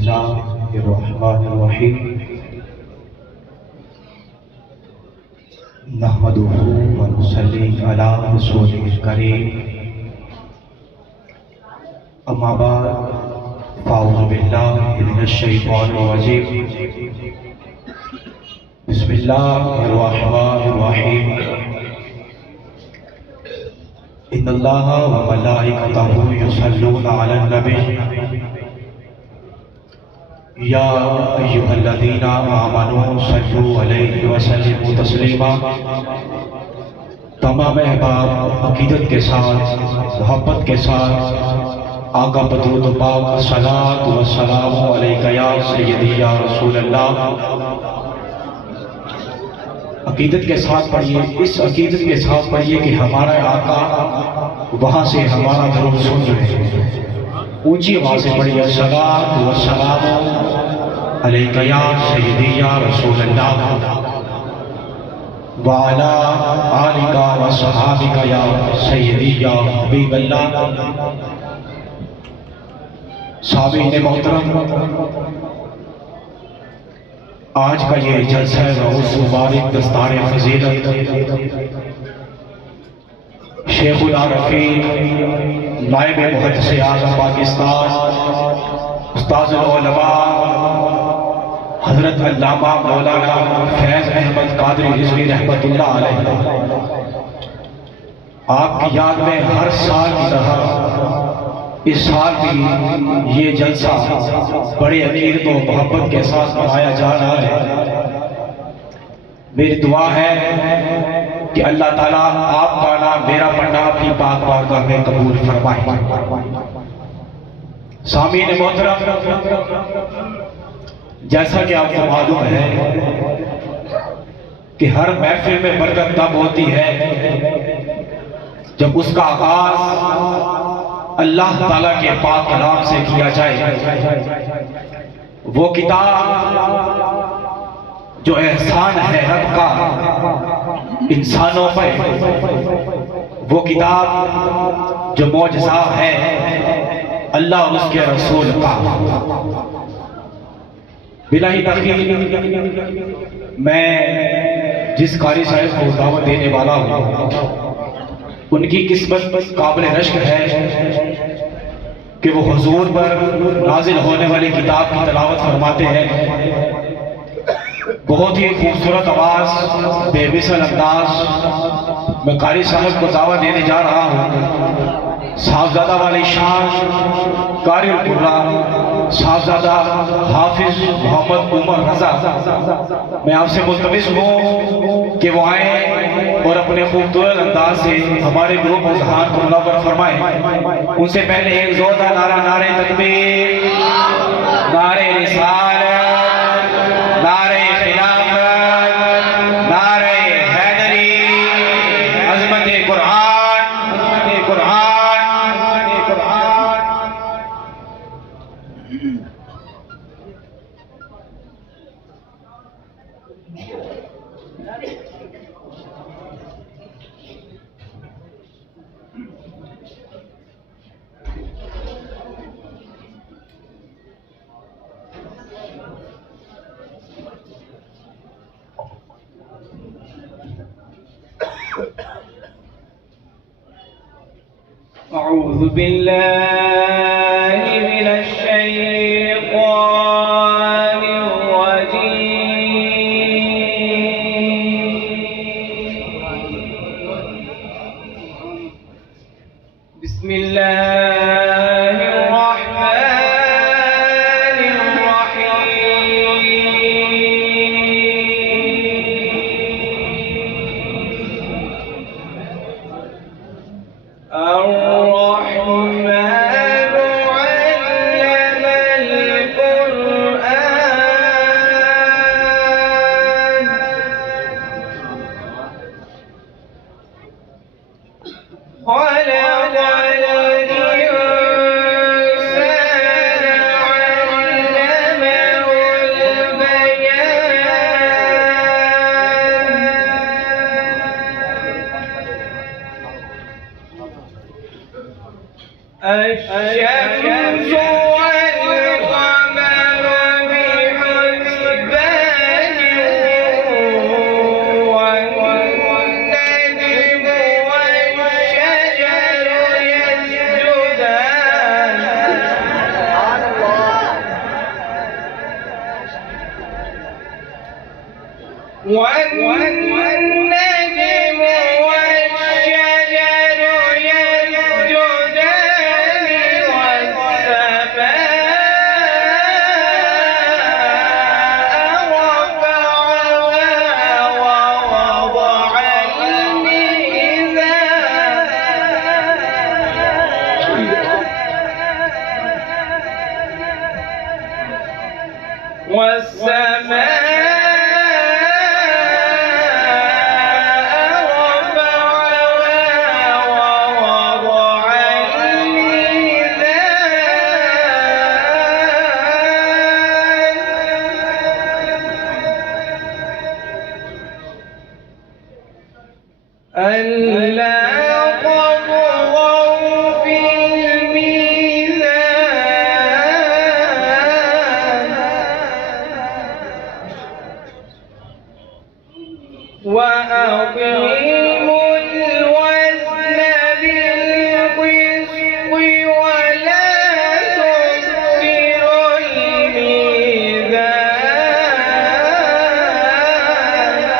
الله الرحمن الرحيم نحمده ونصلي على رسوله الكريم اما بعد فاعوذ بالله من الشيطان الرجيم بسم الله الرحمن الرحيم ان الله وملائكته يصلون على النبي یا ایھا الذین آمنوا صلوا علیہ وسلموا تسلیما۔ تمام احباب عقیدت کے ساتھ محبت کے ساتھ آقا بدرود پاک الصلاۃ والسلام علیک یا سیدی یا رسول اللہ عقیدت کے ساتھ پڑھیے، اس عقیدت کے ساتھ پڑھیے کہ ہمارا آقا وہاں سے ہمارا درود سن رہے ہیں۔ اونچی آواز سے پڑھیے الصلاۃ والسلام علیک یا سیدی یا رسول اللہ وعلی آلک وصحابک یا سیدی یا حبیب اللہ۔ سامعین محترم، آج کا یہ جلسہ رؤوس مبارک دستار فضیلت شیخ العارفین نائب محدث اعظم پاکستان استاذ العلماء حضرت علامہ مولانا فیض احمد قادری رضوی رحمت اللہ علیہ آپ کی یاد میں ہر سال کی طرح اس سال بھی یہ جلسہ بڑے عقیدت و محبت کے ساتھ منایا جا رہا ہے۔ میری دعا ہے کہ اللہ تعالیٰ آپ کا نام میرا پڑھنا اپنی پاک بارگاہ میں قبول فرمائے۔ سامعین محترم، جیسا کہ آپ کو معلوم ہے کہ ہر محفل میں برکت تب ہوتی ہے جب اس کا آغاز اللہ تعالیٰ کے پاک کلام سے کیا جائے۔ وہ کتاب جو احسان ہے رب کا انسانوں پر، وہ کتاب جو معجزہ ہے اللہ اور اس کے رسول کا۔ بلا ہی تاخیر میں جس قاری صاحب کو دعوت دینے والا ہوں ان کی قسمت قابل رشک ہے کہ وہ حضور پر نازل ہونے والی کتاب کی تلاوت فرماتے ہیں۔ بہت ہی خوبصورت آواز، بے مثل انداز میں قاری صاحب کو دعوت دینے جا رہا ہوں۔ صاحبزادہ والی شان قاری القرآن صاحبزادہ حافظ محمد عمر رضا، میں آپ سے ملتمس ہوں کہ وہ آئیں اور اپنے خوبصورت انداز سے ہمارے گروپ و ذہان کو منور فرمائیں۔ ان سے پہلے ایک زوردار نعرہ، نعرہ تکبیر، نعرہ رسالت، نعرہ خلافت، نعرہ حیدری، عظمت قرآن، قرآن، قرآن۔ أعوذ بالله من الشيطان الرجيم بسم الله الرحمن الرحيم الشمس والقمر والسماء ألا تطغوا في الميزان وأقيموا الوزن بالقسط ولا تخسروا الميزان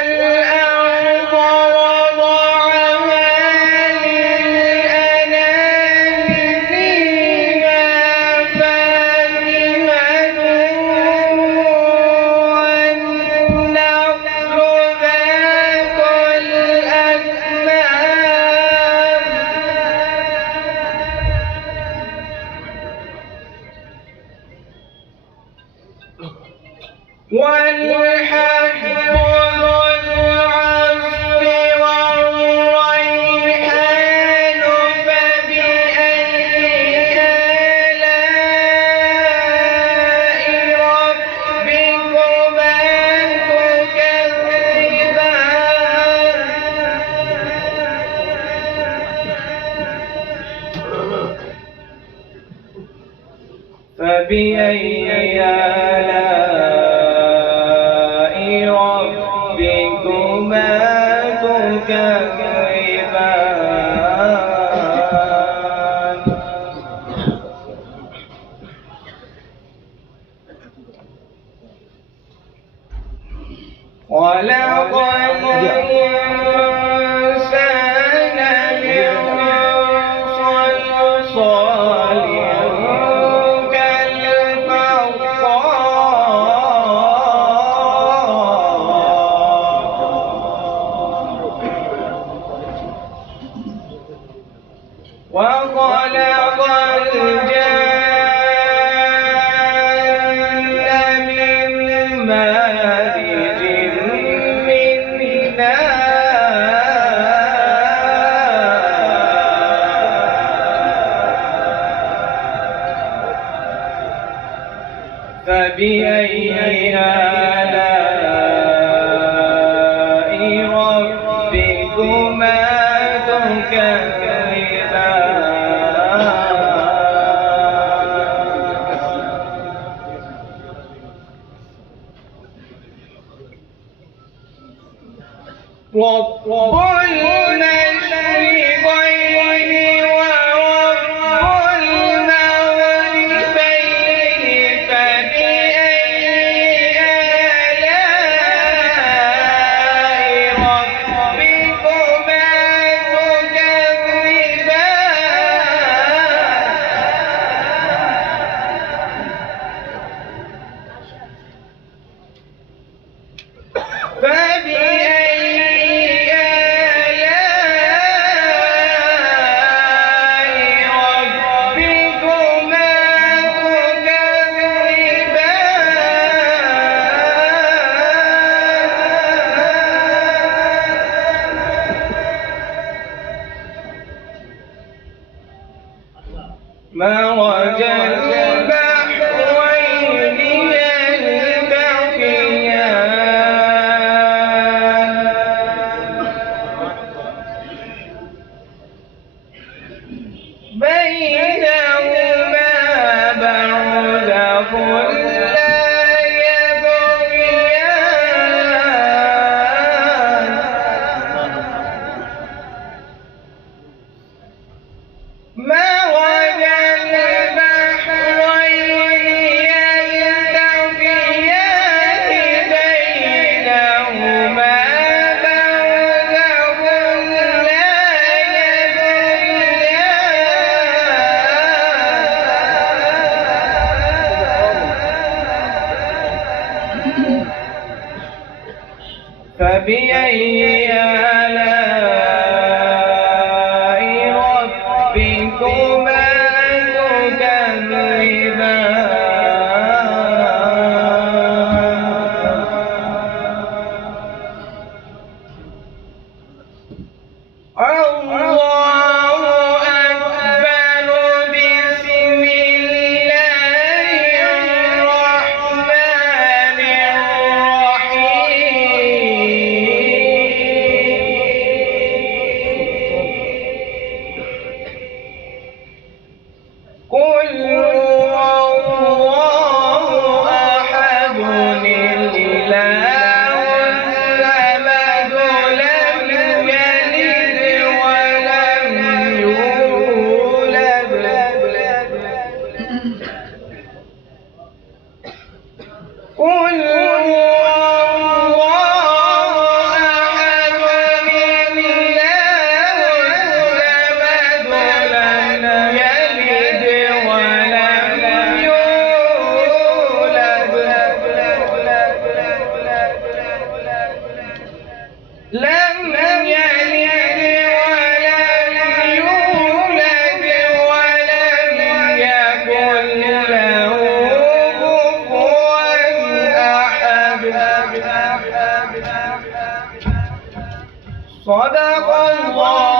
والأرض وضعها للأنام فيها فاكهة والنخل ذات الأكمام والحب ذو العصف والريحان فبأي آلاء ربكما تكذبان فبأي آلاء ربكما تكذبان خلق الإنسان من صلصال وخلق الجان من مارج من نار فبأي آلاء ربكما رب المشرقين ورب المغربين فبأي آلاء ربكما تكذبان فبأي مرج البحرين يلتقيان بينهما برزخ لا يبغيان مرج البحرين يلتقيان بينهما برزخ لا يبغيان فبأي آلاء قل هو الله أحد الله الصمد لم يلد ولم يولد لم يلد ولم يولد ولم يكن له كفوا أحد صدق الله